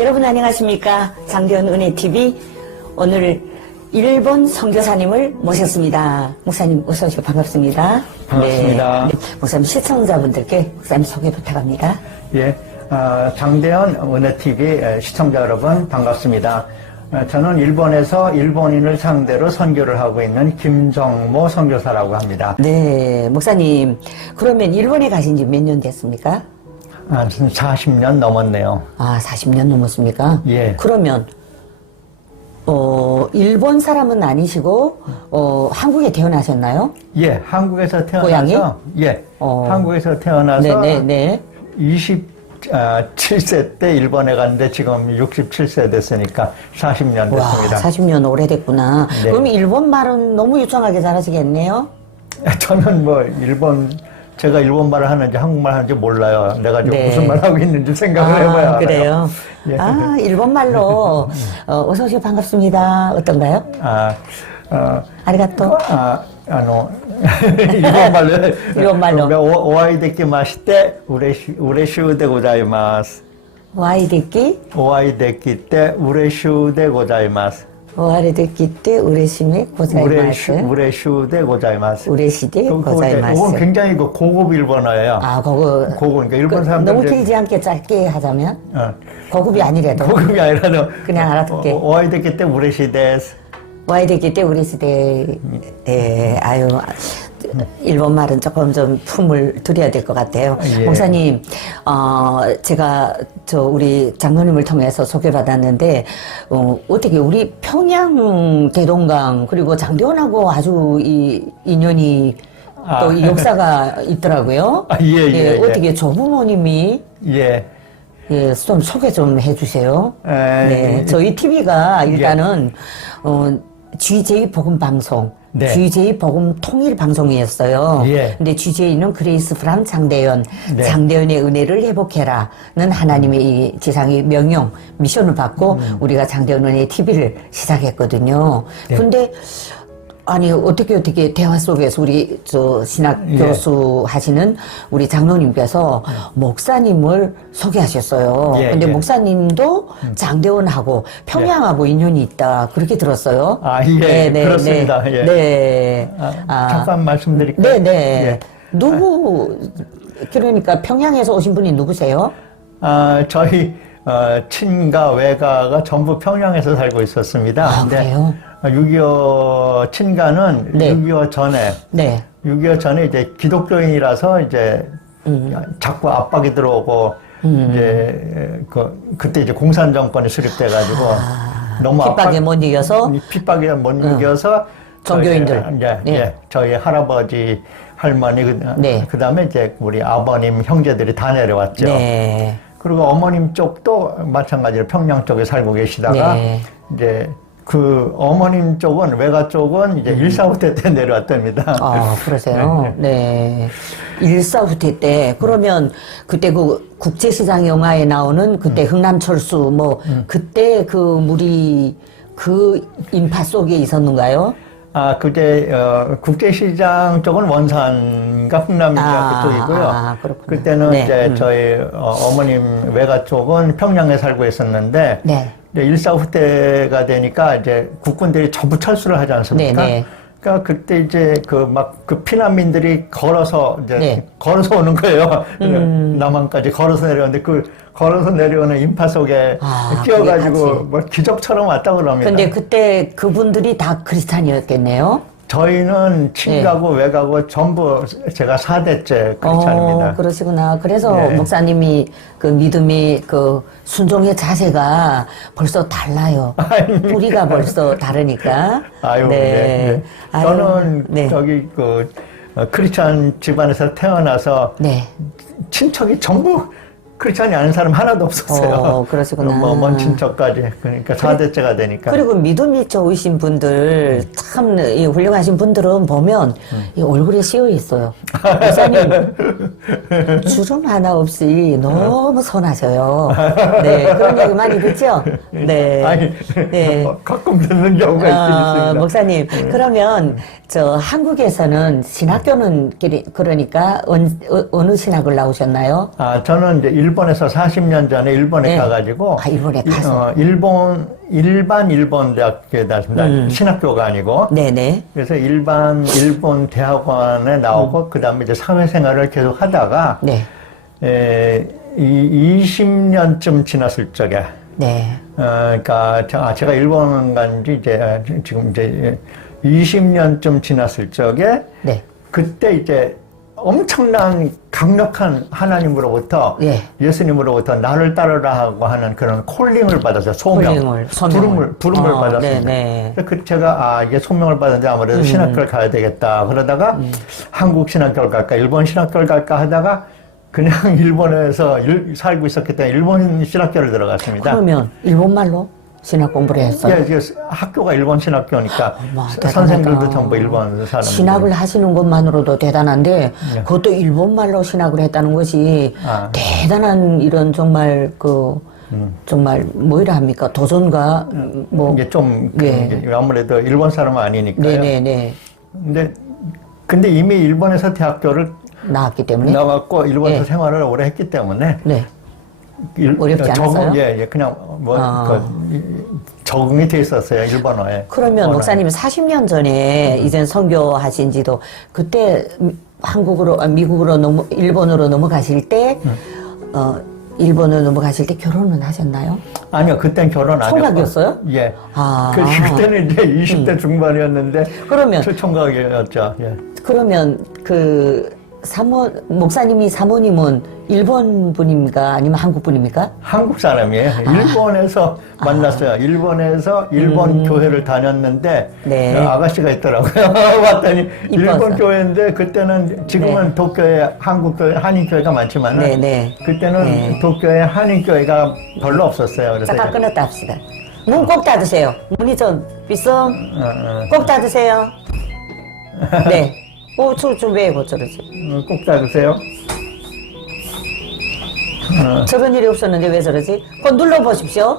여러분 안녕하십니까? 장대현 은혜TV 오늘 일본 선교사님을 모셨습니다. 목사님 어서 오시고 반갑습니다. 반갑습니다. 네, 네. 목사님 시청자분들께 목사님 소개 부탁합니다. 예, 어, 장대현 은혜TV 시청자 여러분 반갑습니다. 어, 저는 일본에서 일본인을 상대로 선교를 하고 있는 김정모 선교사라고 합니다. 네, 목사님 그러면 일본에 가신 지 몇 년 됐습니까? 아, 지금 40년 넘었네요. 아, 40년 넘었습니까? 예. 그러면 어, 일본 사람은 아니시고 어, 한국에 태어나셨나요? 예, 한국에서 태어나서 고향이? 예, 어. 한국에서 태어나서 네, 네, 네. 27세 때 일본에 갔는데 지금 67세 됐으니까 40년 와, 됐습니다. 40년 오래됐구나. 네. 그럼 일본 말은 너무 유창하게 잘하시겠네요? 저는 뭐 일본 제가 일본 말을 하는지 한국말 하는지 몰라요. 내가 지금 네. 무슨 말 하고 있는지 생각을 해봐야 알아요. 그래요. 예. 아, 일본 말로 어, 어서 오시고 반갑습니다. 어떤가요? 아, 어, 아리가또. 아, 아노 일본 말로 일본 말로. 오, 오아이 데키 마시테 우레시 우레슈 데 고자이마스. 와이데키, 오아이 데키 때 우레슈 데 고자이마스. 오하레데키 때 우레시메 우레슈 고자이마스. 우레슈 데 고자이마스. 우레시데 고자이마스. 그건 굉장히 그 고급 일본어예요. 아, 그거. 고급 그러니까 일본 그, 사람들 너무 길지 않게 짧게 하자면? 어, 고급이 아니래도. 고급이 아니라도 그냥 알아듣게. 어, 오아이 데키 때 우레시 데스. 와이데키 때 우레시데, 예, 아유. 일본 말은 조금 좀 품을 들여야 될 것 같아요. 예. 목사님, 어, 제가 저 우리 장로님을 통해서 소개받았는데, 어, 어떻게 우리 평양 대동강 그리고 장대원하고 아주 이 인연이 아. 또이 역사가 있더라고요. 아, 예, 예, 예. 어떻게 조부모님이 예. 예, 좀 소개 좀 해주세요. 에, 네, 저희 TV가 일단은 어, GJ 복음 방송, 네. GJ 복음 통일 방송이었어요. 예. 근데 GJ는 그레이스 프람 장대현, 네. 장대현의 은혜를 회복해라는 하나님의 이 지상의 명령, 미션을 받고 음. 우리가 장대현 은혜 TV를 시작했거든요. 네. 근데 아니 어떻게 어떻게 대화 속에서 우리 저 신학 예. 교수 하시는 우리 장로님께서 목사님을 소개하셨어요. 예, 근데 예. 목사님도 장대원하고 평양하고 인연이 있다 그렇게 들었어요. 아, 예, 그렇습니다. 네. 예. 네. 아, 잠깐 말씀드릴까요? 네, 네. 예. 누구 그러니까 평양에서 오신 분이 누구세요? 아, 저희 어, 친가 외가가 전부 평양에서 살고 있었습니다. 아, 그래요? 6.25 친가는 네. 6.25 전에 네. 6.25 전에 이제 기독교인이라서 이제 음. 자꾸 압박이 들어오고 이제 그 그때 이제 공산 정권이 수립돼 가지고 너무 아, 핍박에 못 이겨서 핍박에 못 이겨서 종교인들. 저희, 이제 예. 예, 저희 할아버지 할머니 그, 네. 그다음에 이제 우리 아버님 형제들이 다 내려왔죠. 네. 그리고 어머님 쪽도 마찬가지로 평양 쪽에 살고 계시다가 네. 이제 그 어머님 쪽은 외가 쪽은 이제 일사후퇴 때 내려왔답니다. 음. 아, 그러세요? 네. 일사후퇴 때, 그러면 그때 그 국제시장 영화에 나오는 그때 흥남철수, 뭐, 그때 그 물이 그 인파 속에 있었는가요? 아, 그때 어, 국제시장 쪽은 원산과 흥남이가 아, 그쪽이고요. 아, 그렇구나. 그때는 네, 이제 음. 저희 어, 어머님 외가 쪽은 평양에 살고 있었는데 네. 이제 일사 후퇴가 되니까 이제 국군들이 전부 철수를 하지 않습니까? 네, 네. 그러니까 그때 이제 그 막그 피난민들이 걸어서 이제 네. 음. 걸어서 오는 거예요. 남한까지 걸어서 내려오는데 그 걸어서 내려오는 인파 속에 아, 끼어가지고. 뭐 기적처럼 왔다 그럽니다. 근데 그때 그분들이 다 크리스찬이었겠네요? 저희는 친가고 외가고 전부 제가 4대째 크리스찬입니다. 어, 그러시구나. 그래서 네. 목사님이 그 믿음이 그 순종의 자세가 벌써 달라요. 뿌리가 벌써 다르니까. 아유, 네. 네. 아유, 저는 네. 저기 그 어, 크리스찬 집안에서 태어나서 네. 친척이 전부 크리스찬이 아닌 사람 하나도 없었어요. 어, 그러시구나. 뭐 먼 친 척까지. 그러니까 4대째가 되니까. 그리고 믿음이 좋으신 분들, 참, 이 훌륭하신 분들은 보면, 이 얼굴에 씌어 있어요. 목사님, 주름 하나 없이 너무 선하셔요. 네, 그런 얘기 많이 듣죠? 네. 아니, 네. 어, 가끔 듣는 경우가 아, 있습니다. 목사님, 그러면 저 한국에서는 신학교는 그리- 그러니까 언, 어, 어느 신학을 나오셨나요? 아, 저는 이제 일 본에서 40년 전에 일본에 네. 가가지고 아, 일본에 일- 가서. 어, 일본 일반 일본 대학교에 다녔습니다. 음. 신학교가 아니고 네네. 그래서 일반 일본 대학원에 나오고 그다음에 이제 사회생활을 계속 하다가 네. 에, 이 20년쯤 지났을 적에 네. 어, 그러니까 저- 아, 제가 일본 간지 이제 아, 지- 지금 이제 20년쯤 지났을 적에 네. 그때 이제 엄청난 강력한 하나님으로부터 예. 예수님으로부터 나를 따르라 하고 하는 그런 콜링을 받았어요. 소명. 콜링을, 소명을. 부름을, 부름을 어, 받았습니다. 네네. 그래서 그 제가 아, 이게 소명을 받았는데 아무래도 신학교를 가야 되겠다. 그러다가 한국 신학교를 갈까, 일본 신학교를 갈까 하다가 그냥 일본에서 일- 살고 있었기 때문에 일본 신학교를 들어갔습니다. 그러면 일본 말로 신학 공부를 했어요. 예, 학교가 일본 신학교니까 어머, 서- 대단하다. 선생들도 전부 일본 사람. 신학을 하시는 것만으로도 대단한데 네. 그것도 일본 말로 신학을 했다는 것이 아. 대단한 이런 정말 그 음. 정말 뭐이라 합니까 도전과 뭐 이게 좀 그- 예. 아무래도 일본 사람 은 아니니까요. 네네네 근데 근데 이미 일본에서 대학교를 나왔기 때문에 나왔고 일본에서 예. 생활을 오래 했기 때문에 네 일- 어렵지 적응, 않았어요? 예, 예, 그냥 뭐 아. 그, 이- 적응이 돼 있었어요 일본어에. 그러면 언어에. 목사님 40년 전에 음. 이젠 선교하신 지도 그때 미- 한국으로 아, 미국으로 넘어 일본으로 넘어가실 때 음. 어, 일본으로 넘어가실 때 결혼은 하셨나요? 아니요, 그땐 결혼 안 했고. 총각이었어요? 예. 아. 그, 그때는 이제 20대 중반이었는데 그러면 초- 총각이었죠. 예. 그러면 그 사모 목사님이 사모님은 일본 분입니까 아니면 한국 분입니까? 한국 사람이에요. 일본에서 만났어요. 일본에서 일본 교회를 다녔는데 음. 네. 아가씨가 있더라고요. 왔더니 일본 이뻐서. 교회인데 그때는 지금은 도쿄에 한국 교회 한인 교회가 많지만 네, 네. 그때는 네. 도쿄에 한인 교회가 별로 없었어요. 그래서 잠깐 이제- 끊었다 합시다. 문 꼭 닫으세요. 문이 좀 삐썽 어, 어, 꼭 닫으세요. 네. 어, 저, 저왜 저러지? 어, 꼭 닫으세요. 어, 저런 일이 없었는데 왜 저러지? 그거 눌러보십시오.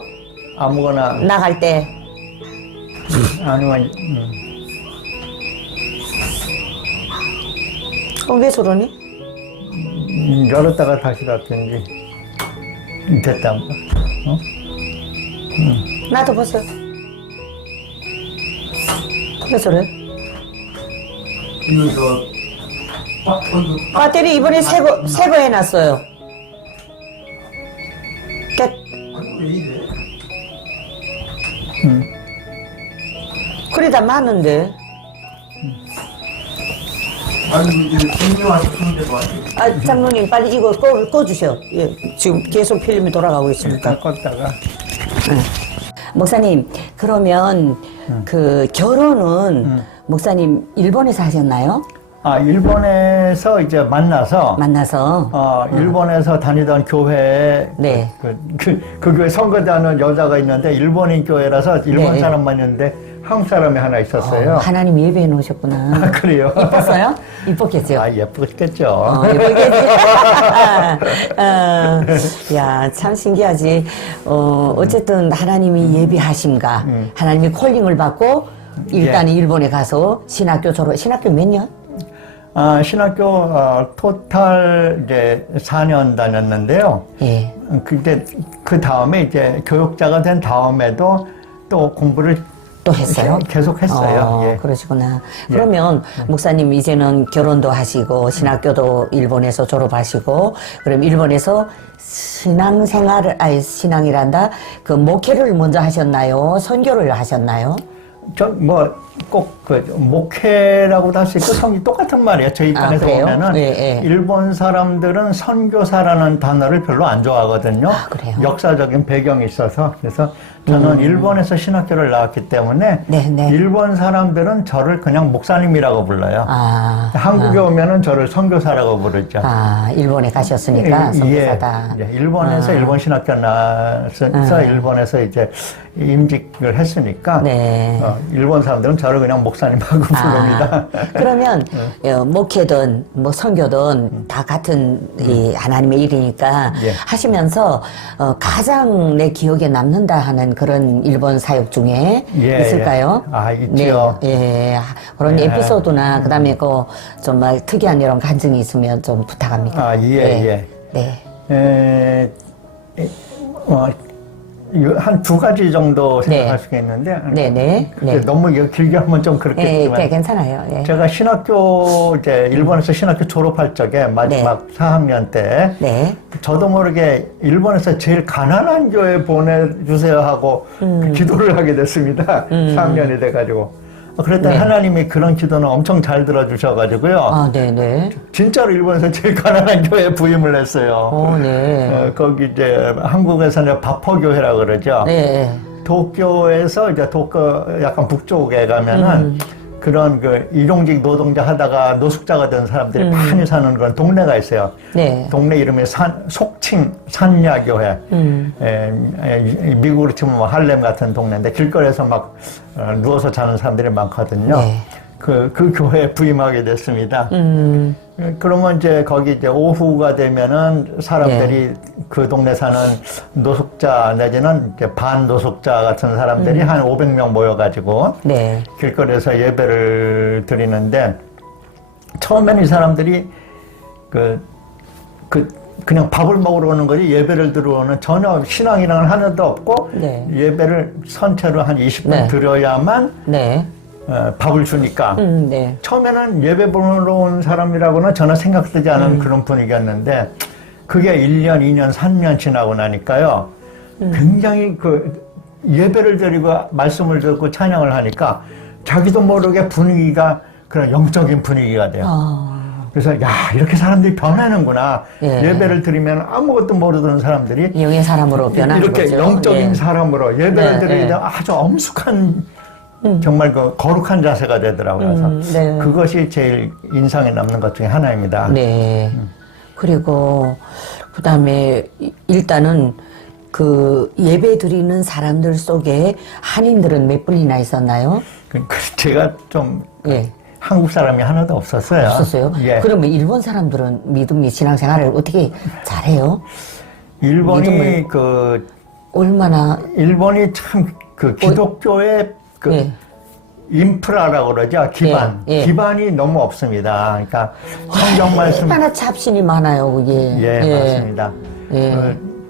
아무거나 나갈 때. 아니면 음, 어, 왜 저러니? 음, 열었다가 다시 닫든지 됐다. 어? 나도 보세요. 왜 저래? 배터리 이번에 새 거, 새 거 해놨어요. 됐. 아니 왜 이래? 음. 그러다 많은데. 아니 이제 분명하셨는데도 아니 아, 장로님, 빨리 이거 꺼, 꺼주세요. 예, 지금 계속 필름이 돌아가고 있으니까. 다 껐다가 목사님, 그러면 그 결혼은 목사님 일본에서 하셨나요? 아 일본에서 이제 만나서 만나서. 어, 일본에서 다니던 교회에 네. 그, 그, 그 교회 선거자는 여자가 있는데 일본인 교회라서 일본 네. 사람만 있는데 한국 사람이 하나 있었어요. 어, 하나님 예배해 놓으셨구나. 아, 그래요? 이뻤어요? 이뻤겠죠? 아 예쁘겠죠. 어, 예쁘겠지. 어, 야, 참 신기하지. 어, 어쨌든 하나님이 예비하심과 하나님이 콜링을 받고 일단 예. 일본에 가서 신학교 졸업, 신학교 몇 년? 아, 신학교 어, 토탈 이제 4년 다녔는데요. 예. 그때 그 다음에 이제 교육자가 된 다음에도 또 공부를 또 했어요? 계속 했어요. 어, 예. 그러시구나. 그러면 목사님 이제는 결혼도 하시고 신학교도 일본에서 졸업하시고 그럼 일본에서 신앙생활을 아니 신앙이란다 그 목회를 먼저 하셨나요? 선교를 하셨나요? 저뭐꼭그 목회라고도 할 수 있고 성이 똑같은 말이에요. 저희 아, 반에서 그래요? 보면은 예, 예. 일본 사람들은 선교사라는 단어를 별로 안 좋아하거든요. 아, 그래요? 역사적인 배경이 있어서 그래서 저는 일본에서 신학교를 나왔기 때문에 음. 네, 네. 일본 사람들은 저를 그냥 목사님이라고 불러요. 아, 한국에 오면은 저를 선교사라고 부르죠. 아 일본에 가셨으니까 예, 선교사다. 예, 일본에서 아. 일본 신학교 나와서 아. 일본에서 이제 임직을 했으니까 네. 어, 일본 사람들은 저를 그냥 목사님하고 부릅니다. 아, 그러면 어, 목회든 뭐 선교든 다 같은 이 하나님의 일이니까 예. 하시면서 어, 가장 내 기억에 남는다 하는 그런 일본 사역 중에 예, 있을까요? 예. 아, 있지요. 네, 예. 그런 예. 에피소드나 그다음에 그 정말 특이한 이런 간증이 있으면 좀 부탁합니다. 아, 예, 네. 예. 네. 에, 에, 어, 한 두 가지 정도 생각할 네. 수가 있는데 네, 네, 근데 네. 너무 이거 길게 하면 좀 예, 그렇겠지만 네, 괜찮아요. 예. 제가 신학교 이제 일본에서 신학교 졸업할 적에 마지막 4학년 때 네. 저도 모르게 일본에서 제일 가난한 교회 보내주세요 하고 음. 기도를 하게 됐습니다. 4학년이 돼가지고. 그랬더니 네. 하나님이 그런 기도는 엄청 잘 들어주셔가지고요. 아, 네, 네. 진짜로 일본에서 제일 가난한 교회에 부임을 했어요. 오, 네. 어, 거기 이제 한국에서는 바퍼교회라 그러죠. 네. 도쿄에서 이제 도쿄 약간 북쪽에 가면은 음. 그런 그 일용직 노동자 하다가 노숙자가 된 사람들이 많이 사는 그런 동네가 있어요. 음. 네. 동네 이름이 산, 속칭 산야교회. 음. 에, 에, 미국으로 치면 뭐 할렘 같은 동네인데 길거리에서 막 어, 누워서 자는 사람들이 많거든요. 네. 그, 그 교회에 부임하게 됐습니다. 음. 예, 그러면 이제 거기 이제 오후가 되면은 사람들이 네. 그 동네 사는 노숙자 내지는 이제 반노숙자 같은 사람들이 음. 한 500명 모여가지고 네. 길거리에서 예배를 드리는데 처음에는 이 사람들이 그, 그, 그냥 밥을 먹으러 오는 거지 예배를 들어오는 전혀 신앙이랑은 하나도 없고 네. 예배를 선체로 한 20분 네. 드려야만 네. 어, 밥을 주니까 음, 네. 처음에는 예배 보러 온 사람이라고는 전혀 생각되지 않은 음. 그런 분위기였는데 그게 1년, 2년, 3년 지나고 나니까요. 음. 굉장히 그 예배를 드리고 말씀을 듣고 찬양을 하니까 자기도 모르게 분위기가 그런 영적인 분위기가 돼요. 아, 그래서 야 이렇게 사람들이 변하는구나. 예. 예. 배를 드리면 아무것도 모르던 사람들이 영의 사람으로 변하는 이렇게 거죠. 영적인 예. 사람으로 예배를 네, 드리게 네. 아주 엄숙한 정말 그 거룩한 자세가 되더라고요. 그래서 음, 네. 그것이 제일 인상에 남는 것 중에 하나입니다. 네. 그리고 그 다음에 이- 일단은 그 예배 드리는 사람들 속에 한인들은 몇 분이나 있었나요? 그- 그 제가 좀 예. 한국 사람이 하나도 없었어요. 없었어요? 예. 그러면 일본 사람들은 믿음이 신앙생활을 어떻게 잘해요? 일본이 믿음을- 그 얼마나 일본이 참 그 기독교의 그 예. 인프라라고 그러죠. 기반. 예, 예. 기반이 너무 없습니다. 그러니까 성경 말씀 얼마나 잡신이 많아요, 그게. 예, 맞습니다. 예.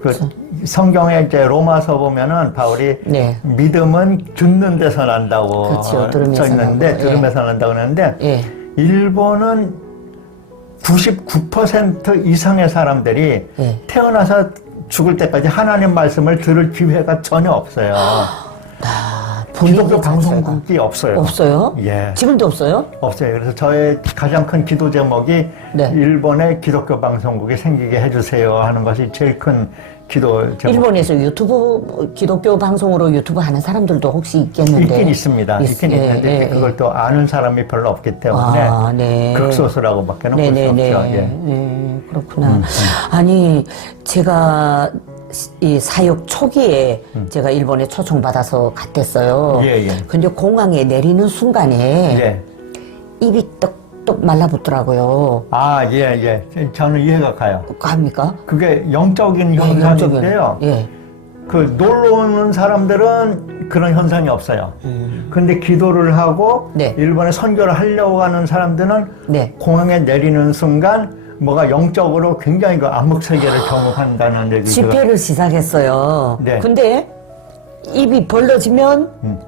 그, 그 성경에 이제 로마서 보면은 바울이 네. 믿음은 듣는 데서 난다고 그렇죠. 들으면서 써 있는데 난다고. 예. 들으면서 난다고 그러는데 예. 일본은 99% 이상의 사람들이 예. 태어나서 죽을 때까지 하나님 말씀을 들을 기회가 전혀 없어요. 기독교. 방송국이 없어요. 없어요? 예. 지금도 없어요? 없어요. 그래서 저의 가장 큰 기도 제목이 네. 일본의 기독교 방송국이 생기게 해주세요 하는 것이 제일 큰 기도 제목. 일본에서 유튜브 기독교 방송으로 유튜브 하는 사람들도 혹시 있겠는데 있긴 있습니다. 있- 있긴 예, 있는데 예, 그걸 또 아는 사람이 별로 없기 때문에 아, 네. 극소수라고밖에는 볼 수. 없죠. 예. 네, 그렇구나. 아니 제가 이 사역 초기에 제가 일본에 초청 받아서 갔댔어요. 음. 예, 예. 근데 공항에 내리는 순간에 예. 입이 떡떡 말라붙더라고요. 아, 예, 예. 저는 이해가 가요. 합니까? 그게 영적인 네, 현상인데요. 예. 그 놀러 오는 사람들은 그런 현상이 없어요. 근데 기도를 하고 음. 네. 일본에 선교를 하려고 하는 사람들은 네. 공항에 내리는 순간 뭐가 영적으로 굉장히 그 암흑 세계를 경험한다는 얘기죠. 집회를 시작했어요. 네. 근데 입이 벌러지면 음.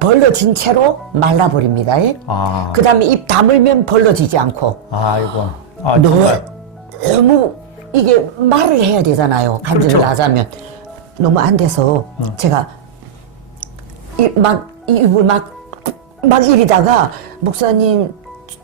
벌러진 채로 말라버립니다. 아, 그 다음에 입 다물면 벌러지지 않고 아이고. 아, 너-. 너무 이게 말을 해야 되잖아요. 간증을 그렇죠. 하자면 너무 안 돼서 제가 이, 막 입을 막, 막 이리다가 목사님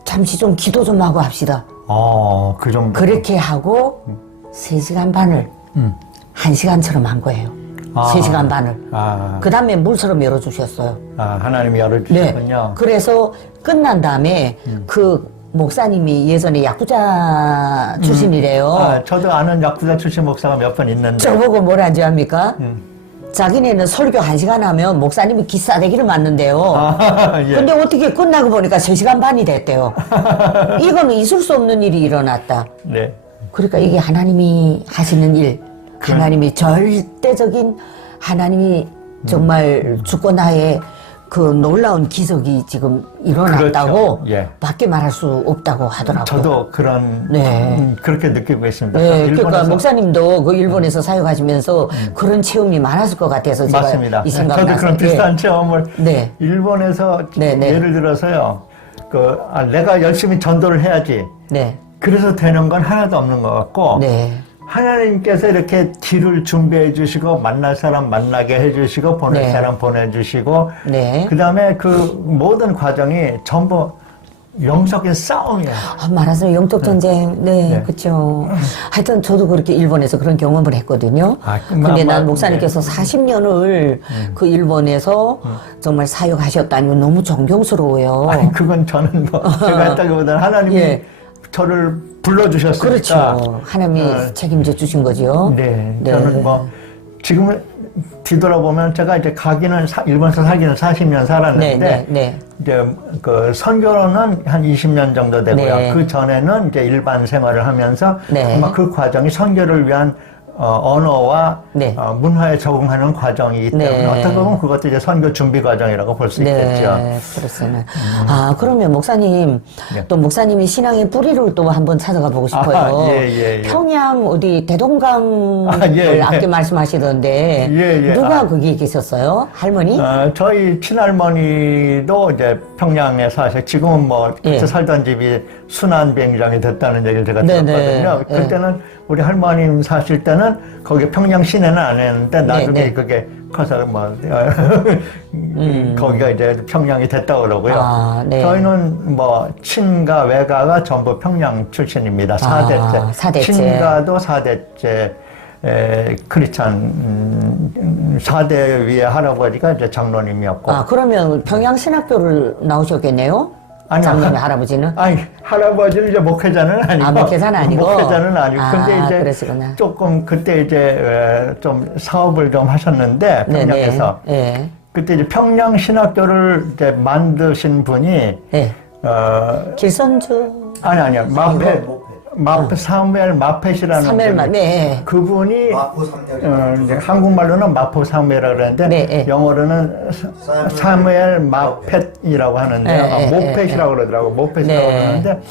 잠시 좀 기도 좀 하고 합시다. 어, 그 정도. 그렇게 하고 세시간 반을 음. 한시간처럼 한 거예요. 아. 세시간 반을. 아, 그 다음에 물처럼 열어주셨어요. 아, 하나님이 열어주셨군요. 그래서 끝난 다음에 그 목사님이 예전에 야구자 출신이래요. 아, 저도 아는 야구자 출신 목사가 몇 번 있는데. 저보고 뭐라는지 압니까? 음. 자기네는 설교 한 시간 하면 목사님이 기싸대기를 맞는데요. 아, 예. 근데 어떻게 끝나고 보니까 세 시간 반이 됐대요. 이거는 있을 수 없는 일이 일어났다. 네. 그러니까 이게 하나님이 하시는 일, 하나님이 절대적인 하나님이 정말 주권하에 그 놀라운 기적이 지금 일어났다고 그렇죠. 예. 밖에 말할 수 없다고 하더라고요. 저도 그런 네. 음, 그렇게 느끼고 있습니다. 네, 그러니까 음. 목사님도 그 일본에서 사역하시면서 그런 체험이 많았을 것 같아서 제가 맞습니다. 이 생각 저도 그런 비슷한 네. 체험을 네. 일본에서 네, 네. 예를 들어서요. 그 아, 내가 열심히 전도를 해야지. 네, 그래서 되는 건 하나도 없는 것 같고 네, 하나님께서 이렇게 길을 준비해 주시고 만날 사람 만나게 해 주시고 보낼 네. 사람 보내 주시고 네. 그다음에 그 모든 과정이 전부 영적인 싸움이에요. 아, 말하자면 영적 전쟁, 네, 네. 그렇죠. 하여튼 저도 그렇게 일본에서 그런 경험을 했거든요. 아, 근데 아마- 난 목사님께서 40년을 그 일본에서 정말 사역하셨다니 너무 존경스러워요. 아니 그건 저는 뭐 제가 했다기보다는 하나님이 예. 저를 불러 주셨으니까 그렇죠. 하나님이 어, 책임져 주신 거죠. 네, 네. 저는 뭐 지금은 뒤돌아보면 제가 이제 가기는 사- 일본에서 살기는 40년 살았는데 네, 네, 네. 이제 그 선교로는 한 20년 정도 되고요. 네. 그 전에는 이제 일반 생활을 하면서 네. 아마 그 과정이 선교를 위한 어, 언어와 네. 어, 문화에 적응하는 과정이기 때문에 네. 어떻게 보면 그것도 이제 선교 준비 과정이라고 볼 수 있겠죠. 음. 네, 그렇습니다. 아, 그러면 목사님, 네. 또 목사님이 신앙의 뿌리를 또 한번 찾아가 보고 싶어요. 아, 예, 예, 예. 평양 어디 대동강을 아, 예, 예. 아까 말씀하시던데 예, 예. 누가 아. 거기 계셨어요? 할머니? 어, 저희 친할머니도 이제 평양에 사셔 지금은 뭐 예. 살던 집이 순환 비행장이 됐다는 얘기를 제가 네, 들었거든요. 네. 그때는 우리 할머님 사실 때는 거기 평양 시내는 안 했는데 나중에 네. 그게 커서 뭐 거기가 이제 평양이 됐다고 그러고요. 음. 아, 네. 저희는 뭐 친가 외가가 전부 평양 출신입니다. 아, 사대째. 친가도 사대째 에, 크리스찬 음, 사대 위에 할아버지가 이제 장로님이었고 아, 그러면 평양 신학교를 나오셨겠네요? 아니요. 장로님 할아버지는? 아니 할아버지는 이제 목회자는 아니고 아, 목회자는 아니고? 목회자는 아니고 아, 근데 이제 그러시구나. 조금 그때 이제 에, 좀 사업을 좀 하셨는데 평양에서 네. 그때 이제 평양 신학교를 이제 만드신 분이 네. 어 길선주 아니 아니요 마페 마페. 사무엘 마펫이라는 분이 네. 그분이 마포. 어, 이제 한국말로는 마포 사무엘이라고 그러는데 네, 네. 영어로는 사- 사무엘 마펫이라고 하는데 네, 아, 네, 모펫이라고 그러더라고 모펫이라고 네. 그러는데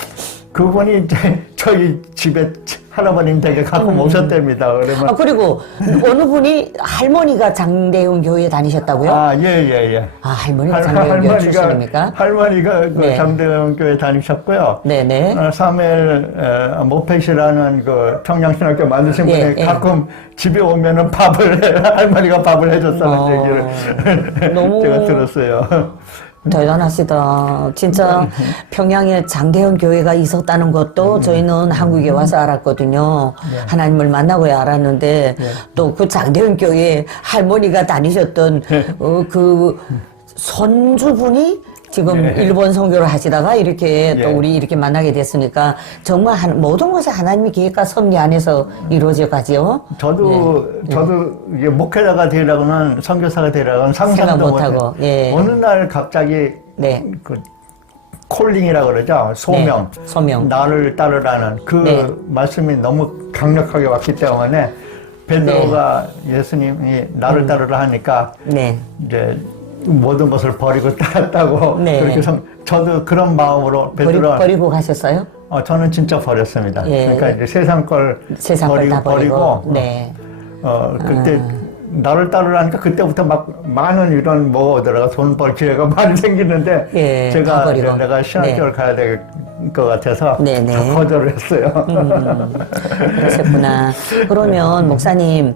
그분이 이제 저희 집에 할아버님 댁에 가끔 오셨답니다. 그러면 음. 아, 그리고 어느 분이 할머니가 장대웅 교회에 다니셨다고요? 아, 아, 예, 예, 예. 할머니가 장대웅 교회 출신입니까? 할머니가 그 네. 장대원 교회 다니셨고요. 네네. 어, 사무엘 어, 모펫이라는 그 평양신학교 만드신 예, 분이 예. 가끔 집에 오면은 밥을 해, 할머니가 밥을 해줬다는 어, 얘기를 너무- 제가 들었어요. 대단하시다. 진짜 평양에 장대현 교회가 있었다는 것도 저희는 한국에 와서 알았거든요. 하나님을 만나고야 알았는데 또 그 장대현 교회 할머니가 다니셨던 어, 그 손주분이 지금 네. 일본 선교를 하시다가 이렇게 또 예. 우리 이렇게 만나게 됐으니까 정말 한- 모든 것이 하나님의 계획과 섭리 안에서 이루어져 가지요. 저도 저도 이게 목회자가 되려고는 선교사가 되려고는 생각 상상도 못하고, 못해. 예. 어느 날 갑자기 네. 그 콜링이라고 그러죠 소명 네, 소명. 나를 따르라는 그 네. 말씀이 너무 강력하게 왔기 때문에 베드로가 예수님이 나를 따르라 하니까 네. 이제 모든 것을 버리고 따랐다고 네. 그렇게 성, 저도 그런 마음으로 버리, 베드로 버리 고 가셨어요? 어, 저는 진짜 버렸습니다. 예. 그러니까 이제 세상 걸 세상 걸 버리고, 다 버리고. 네. 어, 그때 나를 따르라니까 그때부터 막 많은 이런 뭐 어디다가 돈 벌 기회가 많이 생기는데 예, 다 제가 버리고. 내가 신학교를 가야 될 것 같아서 네, 네. 다 거절을 했어요. 그러셨구나. 그러면 목사님,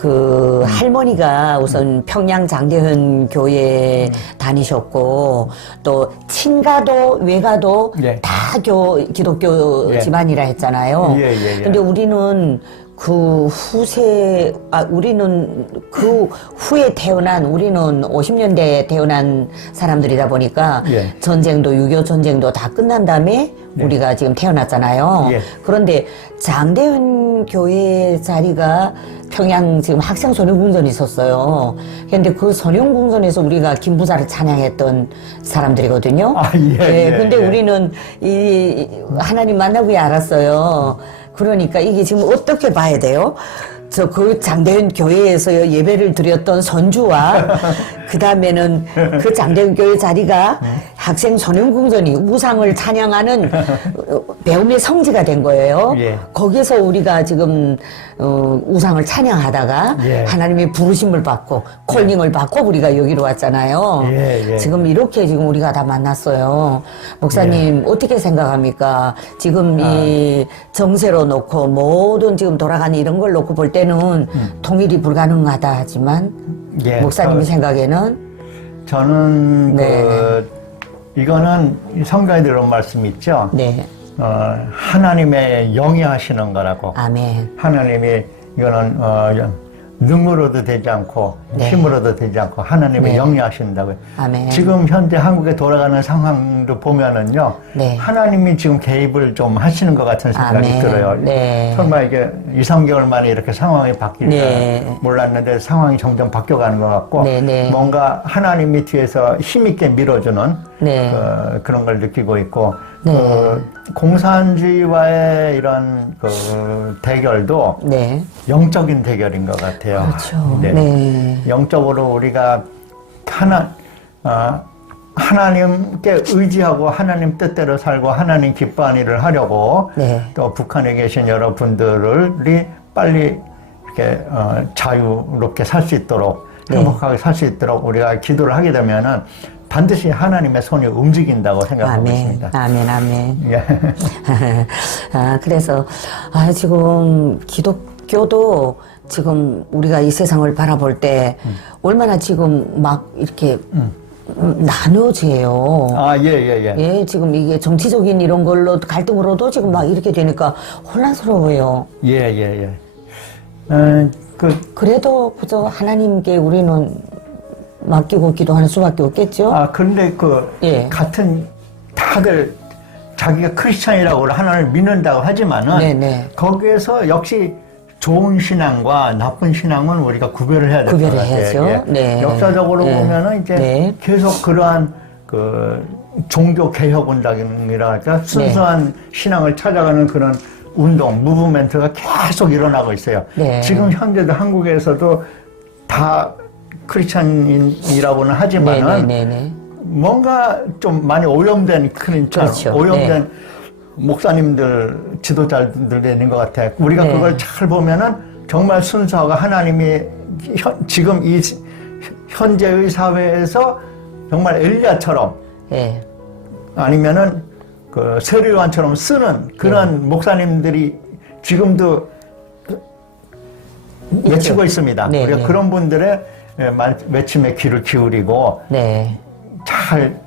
그 할머니가 우선 평양 장대현 교회 다니셨고 또 친가도 외가도 예. 다 교, 기독교 예. 집안이라 했잖아요. 예, 예, 예. 근데 우리는 그 후세, 아, 우리는 그 후에 태어난, 우리는 50년대에 태어난 사람들이다 보니까 예. 전쟁도, 6.25 전쟁도 다 끝난 다음에 우리가 지금 태어났잖아요. 예. 그런데 장대현 교회 자리가 평양 지금 학생 소년궁전이 있었어요. 근데 그 소년궁전에서 우리가 김부사를 찬양했던 사람들이거든요. 아, 예, 예, 근데 예. 우리는 이 하나님 만나고야 알았어요. 그러니까 이게 지금 어떻게 봐야 돼요? 저 그 장대현 교회에서 예배를 드렸던 선주와 그 다음에는 그 장대현 교회 자리가 학생 소년궁전이 우상을 찬양하는 어, 배움의 성지가 된 거예요. 예. 거기서 우리가 지금 어, 우상을 찬양하다가 예. 하나님의 부르심을 받고 콜링을 받고 우리가 여기로 왔잖아요. 예, 예. 지금 이렇게 지금 우리가 다 만났어요. 목사님 어떻게 생각합니까? 지금 이 정세로 놓고 모든 지금 돌아가는 이런 걸 놓고 볼때 는 통일이 불가능하다 하지만 예, 목사님 저- 생각에는 저는 네. 그 이거는 이 성경에 들어온 말씀 있죠. 네 어, 하나님의 영이 하시는 거라고. 아멘 하나님이 이거는 어, 능으로도 되지 않고 네. 힘으로도 되지 않고 하나님의 네. 영이 하신다고요. 아멘. 지금 현재 한국에 돌아가는 상황도 보면은요. 네. 하나님이 지금 개입을 좀 하시는 것 같은 생각이 아멘. 들어요. 네. 설마 이게 2, 3개월 만에 이렇게 상황이 바뀔까 네. 몰랐는데 상황이 점점 바뀌어가는 것 같고 네, 네. 뭔가 하나님이 뒤에서 힘있게 밀어주는 네. 그, 그런 걸 느끼고 있고 네. 그 공산주의와의 이런 그 대결도 네 영적인 대결인 것 같아요. 그렇죠 네. 네 영적으로 우리가 하나 어, 하나님께 의지하고 하나님 뜻대로 살고 하나님 기뻐하는 일을 하려고 네. 또 북한에 계신 여러분들이 빨리 이렇게 어, 자유롭게 살 수 있도록 네. 행복하게 살 수 있도록 우리가 기도를 하게 되면은 반드시 하나님의 손이 움직인다고 생각하고 아멘 있습니다. 아멘 아멘 예. 아, 그래서, 아, 지금 기독교도 지금 우리가 이 세상을 바라볼 때 얼마나 지금 막 이렇게 음, 나눠져요. 아, 예, 예, 예. 예, 지금 이게 정치적인 이런 걸로 갈등으로도 지금 막 이렇게 되니까 혼란스러워요. 예, 예, 예. 어, 그, 그래도 그저 하나님께 우리는 맡기고 기도하는 수밖에 없겠죠? 아, 근데 그, 예. 같은, 다들 자기가 크리스찬이라고 하나님을 믿는다고 하지만은, 네네. 거기에서 역시 좋은 신앙과 나쁜 신앙은 우리가 구별을 해야 될 것 구별을 같아요. 해야죠. 네. 역사적으로 네. 보면은 이제 네. 계속 그러한 그 종교 개혁 운동이라 할까 네. 순수한 신앙을 찾아가는 그런 운동, 무브멘트가 계속 일어나고 있어요. 네. 지금 현재도 한국에서도 다 크리스찬이라고는 하지만은 네네네네. 뭔가 좀 많이 오염된 크리스찬, 그렇죠. 오염된 목사님들, 지도자들이 있는 것 같아요. 우리가 네. 그걸 잘 보면은 정말 순수하고 하나님이 현- 지금 이 시- 현재의 사회에서 정말 엘리야처럼 예. 아니면은 그 세례요한처럼 쓰는 그런 목사님들이 지금도 외치고 있습니다. 네, 우리가 네. 그런 분들의 외침에 귀를 기울이고 네. 잘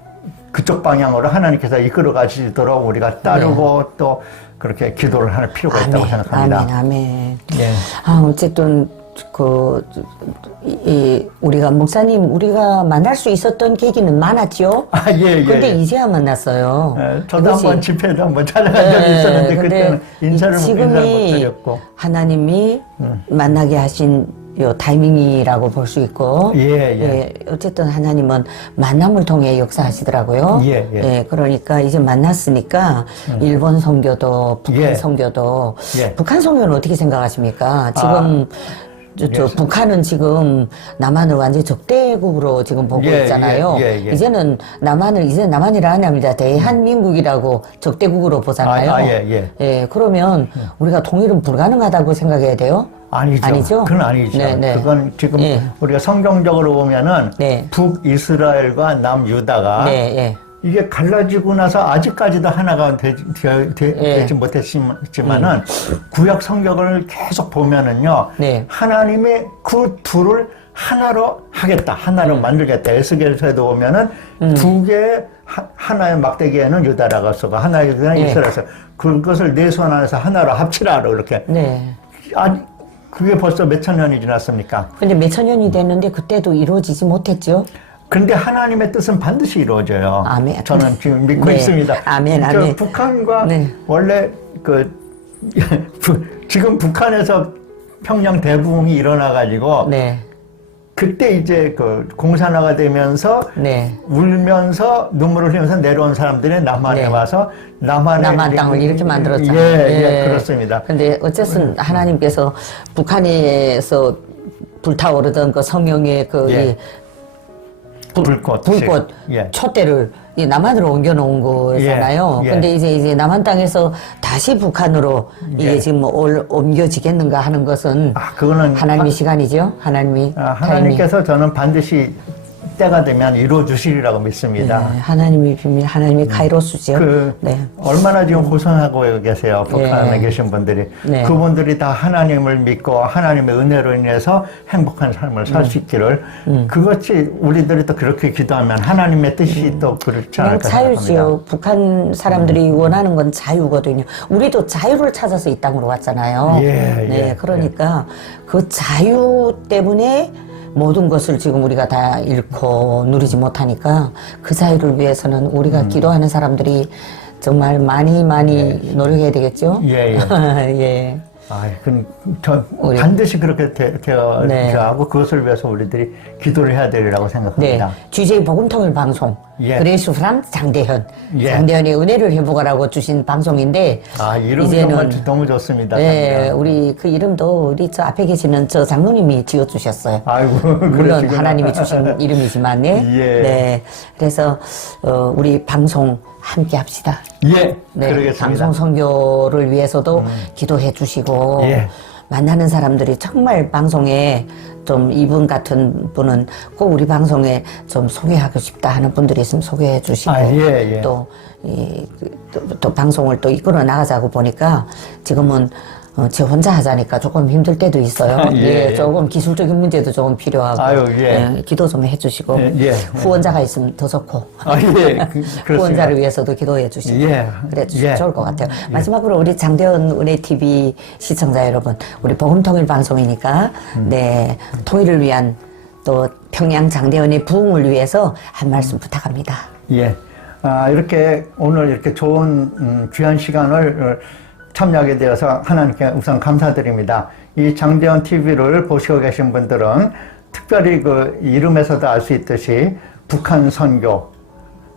그쪽 방향으로 하나님께서 이끌어 가시도록 우리가 따르고 또 그렇게 기도를 할 필요가 있다고 생각합니다. 아멘, 아멘. 예. 아, 어쨌든, 그, 이, 이 우리가, 목사님, 우리가 만날 수 있었던 계기는 많았죠? 아, 예, 예. 근데 예. 이제야 만났어요. 예, 저도 그것이- 한번 집회도 한번 찾아간 적이 예, 있었는데 그때는 인사를 못- 인사를 못 드렸고. 하나님이 만나게 하신 요 타이밍이라고 볼 수 있고 예, 예. 어쨌든 하나님은 만남을 통해 역사하시더라고요. 예, 예. 그러니까 이제 만났으니까 일본 선교도 북한 예. 선교도 예. 북한 선교는 어떻게 생각하십니까? 지금 저, 저 예. 북한은 지금 남한을 완전 적대국으로 지금 보고 예, 있잖아요. 예, 예, 예. 이제는 남한을 이제 남한이라 안 합니다. 대한민국이라고 적대국으로 보잖아요. 아, 아, 예, 예. 예, 그러면 우리가 통일은 불가능하다고 생각해야 돼요? 아니죠. 아니죠? 그건 아니죠. 네, 네. 그건 지금 예. 우리가 성경적으로 보면은 네. 북이스라엘과 남유다가 네, 예. 이게 갈라지고 나서 아직까지도 하나가 되, 되, 예. 지 못했지만은 구약 성경을 계속 보면은요 네. 하나님이 그 둘을 하나로 하겠다 하나로 만들겠다 에스겔서에도 보면은 두 개의 하- 하나의 막대기에는 유다라고 쓰고 하나의 는 예. 이스라엘서 그것을 내 손 안에서 하나로 합치라로 이렇게 네. 아니 그게 벌써 몇천 년이 지났습니까? 근데 몇천 년이 됐는데 그때도 이루어지지 못했죠? 근데 하나님의 뜻은 반드시 이루어져요. 아멘. 저는 지금 믿고 네. 있습니다. 아멘, 저 아멘. 북한과 네. 원래 그 부- 지금 북한에서 평양 대붕이 일어나 가지고 네. 그때 이제 그 공산화가 되면서 네. 울면서 눈물을 흘리면서 내려온 사람들이 남한에 네. 와서 남한의 남한 땅을 이렇게 만들었잖아요. 예, 예, 그렇습니다. 근데 어쨌든 하나님께서 북한에서 불타오르던 그 성령의 그 예. 이 불꽃, 불꽃 예. 촛대를 이 남한으로 옮겨놓은 거잖아요. 예, 예. 근데 이제 이제 남한 땅에서 다시 북한으로 이게 예. 지금 올, 옮겨지겠는가 하는 것은 아, 그거는 하나님의 시간이죠. 하나님이 아. 하나님께서 저는 반드시 때가 되면 이루어 주시리라고 믿습니다. 네, 하나님의 비밀, 하나님의 카이로스죠. 그 네. 얼마나 지금 고생하고 계세요 북한에 예. 계신 분들이 네. 그분들이 다 하나님을 믿고 하나님의 은혜로 인해서 행복한 삶을 살 음. 수 있기를 그것이 우리들이 또 그렇게 기도하면 하나님의 뜻이 또 그렇지 음. 그냥 않을까 생각합니다. 자유지요. 북한 사람들이 음. 원하는 건 자유거든요. 우리도 자유를 찾아서 이 땅으로 왔잖아요. 예, 네, 예, 그러니까 그 자유 때문에 모든 것을 지금 우리가 다 잃고 누리지 못하니까 그 자유를 위해서는 음. 우리가 기도하는 사람들이 정말 많이 많이 노력해야 되겠죠. 예, 예. 예. 아, 그럼 저 우리- 반드시 그렇게 되, 되어 네. 하고 그것을 위해서 우리들이 기도를 해야 되리라고 네, 생각합니다. GJ 복음통일 방송 예. 그레이스 프람 장대현 예. 장대현의 은혜를 회복하라고 주신 방송인데 아, 이름이 정말 너무 좋습니다. 네, 장대현. 우리 그 이름도 우리 저 앞에 계시는 저 장로님이 지어 주셨어요. 아이고, 물론 그러시구나. 하나님이 주신 이름이지만, 네. 예. 네. 그래서 어, 우리 방송 함께 합시다. 예, 네, 그러겠습니다. 음. 방송 선교를 위해서도 기도해 주시고 예. 만나는 사람들이 정말 방송에 좀 이분 같은 분은 꼭 우리 방송에 좀 소개하고 싶다 하는 분들이 있으면 소개해 주시고 아, 예, 예. 또, 이, 그, 또, 또 방송을 또 이끌어 나가자고 보니까 지금은 어, 제 혼자 하자니까 조금 힘들 때도 있어요. 아, 예, 예. 조금 기술적인 문제도 조금 필요하고 아유, 예. 기도 좀 해주시고 예, 예. 후원자가 있으면 더 좋고 아, 예, 그. 후원자를 위해서도 기도해 주시고 예. 그래 주시면 예. 좋을 것 같아요. 마지막으로 우리 장대원 은혜 TV 시청자 여러분, 우리 복음 통일 방송이니까 음. 네 통일을 위한 또 평양 장대원의 부흥을 위해서 한 말씀 부탁합니다. 예. 아, 이렇게 오늘 이렇게 좋은 음, 귀한 시간을 어, 참여하게 되어서 하나님께 우선 감사드립니다. 이 장대원 TV를 보시고 계신 분들은 특별히 그 이름에서도 알 수 있듯이 북한 선교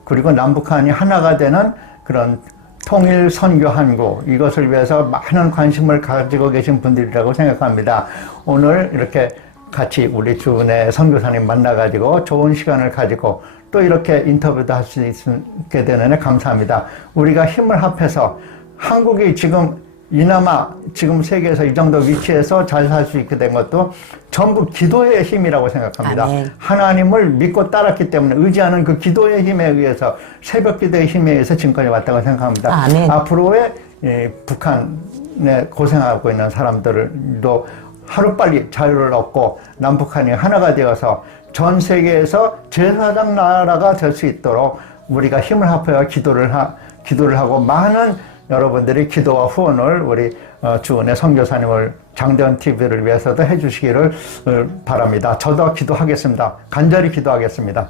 그리고 남북한이 하나가 되는 그런 통일 선교 한국 이것을 위해서 많은 관심을 가지고 계신 분들이라고 생각합니다. 오늘 이렇게 같이 우리 주은의 선교사님 만나가지고 좋은 시간을 가지고 또 이렇게 인터뷰도 할 수 있게 되는 데 감사합니다. 우리가 힘을 합해서 한국이 지금 이나마 지금 세계에서 이 정도 위치에서 잘 살 수 있게 된 것도 전부 기도의 힘이라고 생각합니다. 아멘. 하나님을 믿고 따랐기 때문에 의지하는 그 기도의 힘에 의해서 새벽 기도의 힘에 의해서 지금까지 왔다고 생각합니다. 아멘. 앞으로의 예, 북한에 고생하고 있는 사람들도 하루빨리 자유를 얻고 남북한이 하나가 되어서 전 세계에서 제사장 나라가 될 수 있도록 우리가 힘을 합하여 기도를 하, 기도를 하고 많은 여러분들이 기도와 후원을 우리 어, 주은의 선교사님을 장대원 TV를 위해서도 해주시기를 어, 바랍니다. 저도 기도하겠습니다. 간절히 기도하겠습니다.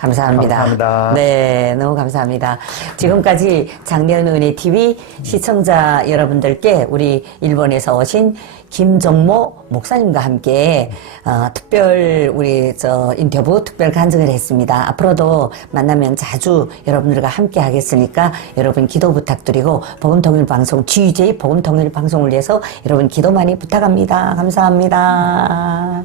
감사합니다. 감사합니다. 네, 너무 감사합니다. 지금까지 장대현 은혜 TV 시청자 여러분들께 우리 일본에서 오신 김정모 목사님과 함께 어, 특별 우리 저 인터뷰 특별 간증을 했습니다. 앞으로도 만나면 자주 여러분들과 함께 하겠으니까 여러분 기도 부탁드리고 복음통일 방송 GJ 복음통일 방송을 위해서 여러분 기도 많이 부탁합니다. 감사합니다.